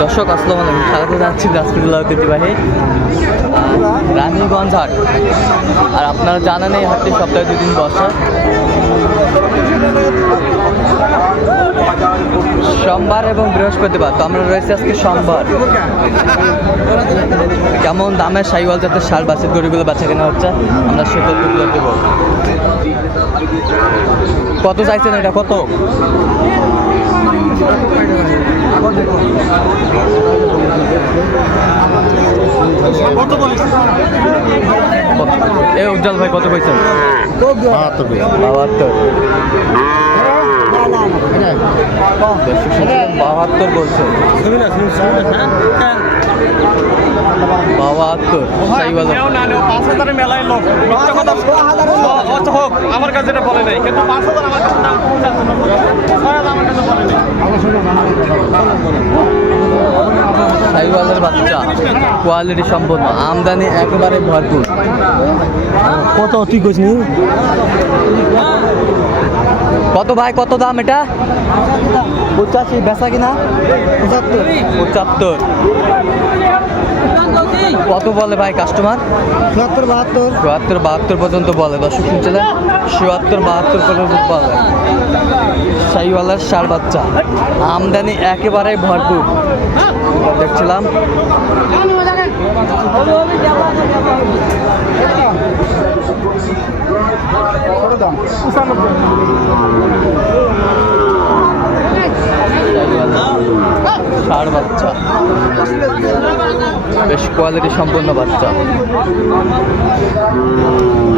দর্শক আসসালামু আলাইকুম। স্বাগত জানাচ্ছি গাছপুরুল্লা ঐতিহ্যবাহী আহ, রানীগঞ্জ হাট। আর আপনারা জানেন এই হাটটি সপ্তাহে দুদিন বসে। সোমবার এবং বৃহস্পতিবার তো আমরা রয়েছে আজকে সোমবার। কেমন দামের সাইওয়াল জাতের সার বাসের গরুগুলো বাচ্চা কেনা হচ্ছে আমরা সে তথ্যগুলো দেবো। কত চাইছেন এটা? কত? এ উজ্জ্বল ভাই কত পয়সা বাহাত্তর। বাহাত্তর বাহাত্তর বলছে বাহাত্তর পাঁচ হাজারের মেলায় লোক। কথা হোক আমার কাছে এটা বলে নাই। কিন্তু পাঁচ হাজার আমার কাছে দাম ছয় হাজার আমার কাছে বলে নাই। সাইওয়ালের বাচ্চা কোয়ালিটি সম্পন্ন আমদানি একেবারে ভরপুর। কত তুই নি? কত ভাই কত দাম এটা? পঁচাশি বেচা কিনা? পঁচাত্তর। পঁচাত্তর। কত বলে ভাই কাস্টমার চুয়াত্তর বাহাত্তর। চুয়াত্তর বাহাত্তর পর্যন্ত বলে। দর্শক শুনছিলেন? চুয়াত্তর বাহাত্তর পর্যন্ত বলে। সাইওয়ালার সার বাচ্চা। আমদানি একেবারে ভরপুর। দেখছিলাম। সার বাচ্চা বেশ কোয়ালিটি সম্পন্ন বাচ্চা।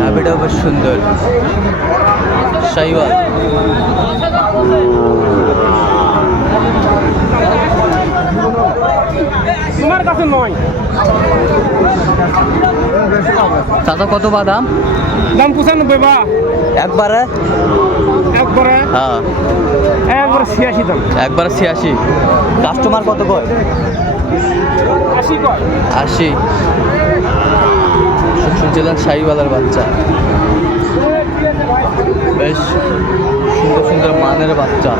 হ্যাবিটাও বেশ সুন্দর। সাইওয়াল তোমার কাছে নয়। চাচা কত বাদাম দাম পঁচানব্বই বা। একবারে? একবারে? হ্যাঁ। একবারে ছিয়াশি দাম। একবারে ছিয়াশি। কাস্টমার কত কয়? আশি আশি। শুনছিলেন বাচ্চা। বেশ সুন্দর সুন্দর মানের বাচ্চা।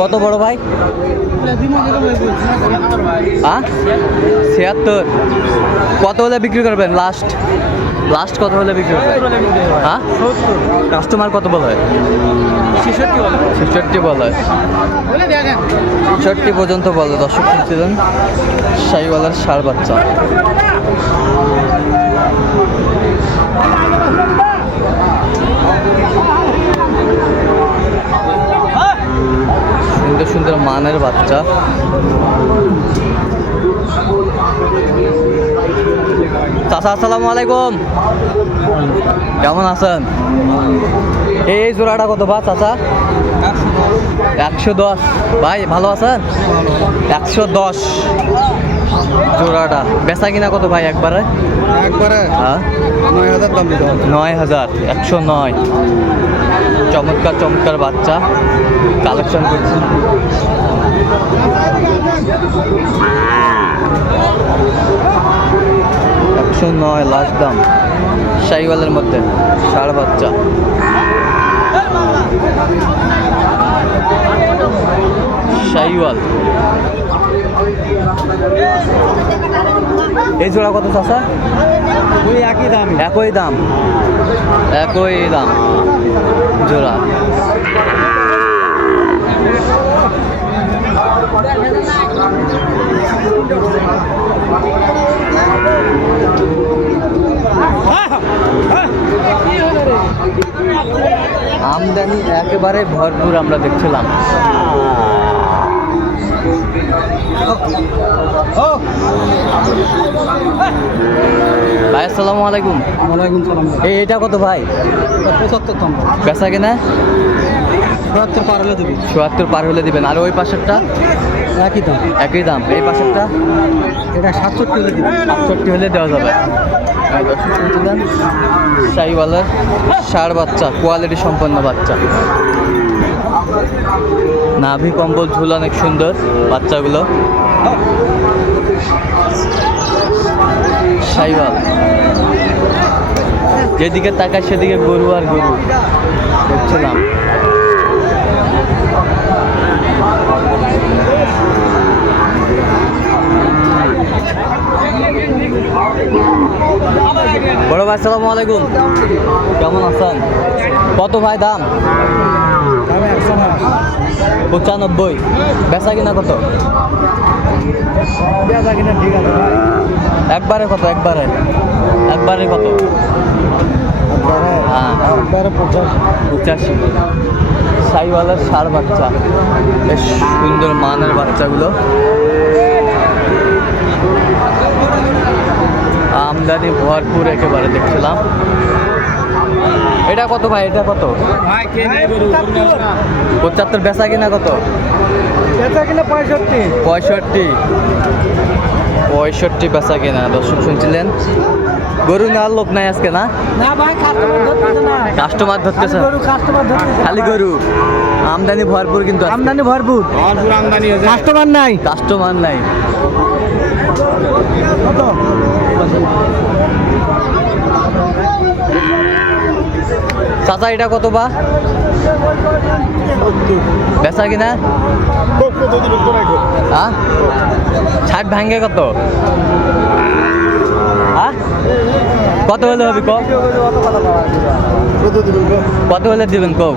কত বড় ভাই? ছিয়াত্তর। কত হলে বিক্রি করবেন? লাস্ট লাস্ট কত হলে বিক্রি করবেন হ্যাঁ? কাস্টমার কত বলে? ছেষট্টি বলে। ছেষট্টি বলে। ছেষট্টি পর্যন্ত বলে দর্শক শুনছিলেন? শাহিওয়ালার সার বাচ্চা। সুন্দর সুন্দর মানের বাচ্চা। চাচা আসসালামু আলাইকুম। কেমন আছেন? এই জোড়াটা কত বা চাচা? একশো দশ। ভাই ভালো আছেন? একশো দশ জোড়াটা। বেচা কিনা কত ভাই একবারে? একবারে হ্যাঁ? নয় হাজার দাম দিতে নয় হাজার একশো নয়। চমৎকার চমৎকার বাচ্চা। কালেকশন করছি। একশো নয় লাস্ট দাম শাহিওয়ালের মধ্যে ষাড় বাচ্চা। শাহিওয়াল। এই জোড়া কত চাষা ওই একই দাম একই দাম। একই দাম। জোড়া। আমদানি একেবারে ভরপুর আমরা দেখছিলাম। ভাই আসসালামু আলাইকুম। ওয়ালাইকুম সালাম। এই এটা কত ভাই? পঁচাত্তর বেচা কেনা? চুয়াত্তর পার হলে দিবি। চুয়াত্তর পার হলে দিবেন। আর ওই পাশেরটা? একই দাম। একই দাম। এই পাশেরটা? এটা সাতষট্টি হলে দিবি। সাতষট্টি হলে দেওয়া যাবে। দর্শক শুনছিলেন বাচ্চা কোয়ালিটি সম্পন্ন বাচ্চা। নাভি কম্বল ঝুল অনেক সুন্দর বাচ্চাগুলো। শাহিওয়াল। যেদিকে তাকায় সেদিকে গরু আর গরু। দেখছিলাম। বড় ভাই সালামু আলাইকুম। কেমন আছেন? কত ভাই দাম? পঁচানব্বই। বেচা কিনা কত? একবারে কত একবারে? একবারে কত? হ্যাঁ। পঁচাশি। সাইওয়ালের সার বাচ্চা। বেশ সুন্দর মানের বাচ্চাগুলো। আমদানি ভরপুর একেবারে দেখছিলাম। এটা কত ভাই? এটা কত? ভাই কে নাই গরু? পঁচাত্তর বেচা কিনা কত? কিনা পঁয়ষট্টি। পঁয়ষট্টি। পঁয়ষট্টি বেচা কিনা দর্শক শুনছিলেন? গরু নেওয়ার লোক নাই আজকে না? না ভাই কাস্টমার ধরতেছে না। কাস্টমার ধরতেছে? গরু কাস্টমার ধরতেছে খালি গরু? আমদানি ভরপুর কিন্তু আমদানি ভরপুর। ভরপুর আমদানি হয়েছে। কাস্টমার নাই। কাস্টমার নাই। কত চাচা এটা কত বা? বেচা কিনা? ষাট ভাঙ্গে কত? কত হলে হবে কম কত হলে দিবেন কম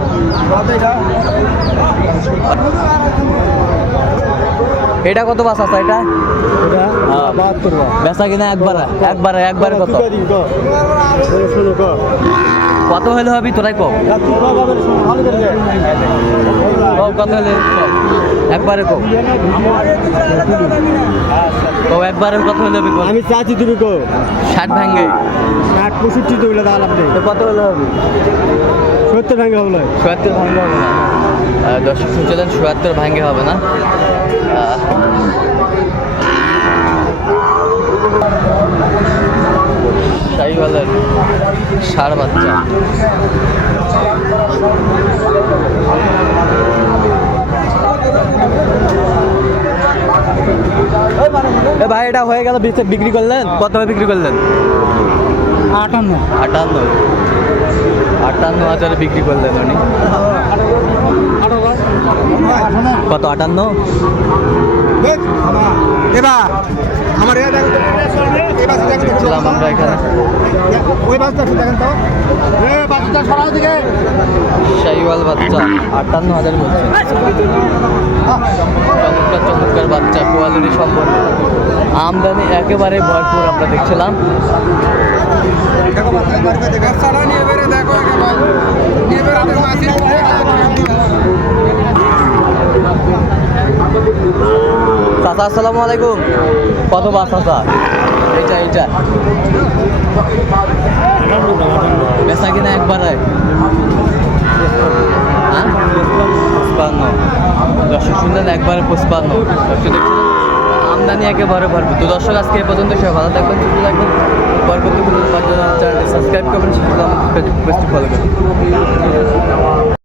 এটা কত বাস আছে এটা? বেচা কিনা একবার একবারে একবারে কত? কত হলে হবে তোরাই কম কত হলে। একবারে কম কও একবারে কত হলে হবে আমি চাচ্ছি তুমি কো। ষাট ভাঙ্গে। ষাট পঁয়ষট্টি তো দাঁড়ালাম নেই। তো কত হলে হবে? সত্তর ভাঙে হলো চুয়াত্তর ভাঙ্গে হবে না। দর্শক শুনছিলেন চুয়াত্তর ভাঙ্গে হবে না। শাহিওয়ালের ষাড় বাচ্চা। ভাই এটা হয়ে গেল বিক্রি- বিক্রি করলেন? কত বিক্রি করলেন? আটান্ন। আটান্ন? আটান্ন হাজারে বিক্রি করলেন উনি। কত আটান্ন? এবার দেখছিলাম আমরা এখানে। ওই বাসটা দেখেন তো। বাসটা সরাও দিকে শাহিওয়াল বাচ্চা আটান্ন হাজার বলছে। চমৎকার চমৎকার বাচ্চা কোয়ালিটি সম্পন্ন। আমদানি একেবারে ভরপুর আমরা দেখছিলাম। চাচা আসসালামু আলাইকুম। কত বাস চাচা এইটা এইটা। বেচা কিনা একবারে? হ্যাঁ? দর্শক শুনলেন, একবারে পুষ্পান্ন আমদানি একেবারে ভরপুর। তো দর্শক, আজকে এই পর্যন্ত সবাই ভালো থাকবেন, সুস্থ থাকবেন। পরবর্তী চ্যানেলটি সাবস্ক্রাইব করবেন সেটা আমাদের ফলো করবেন।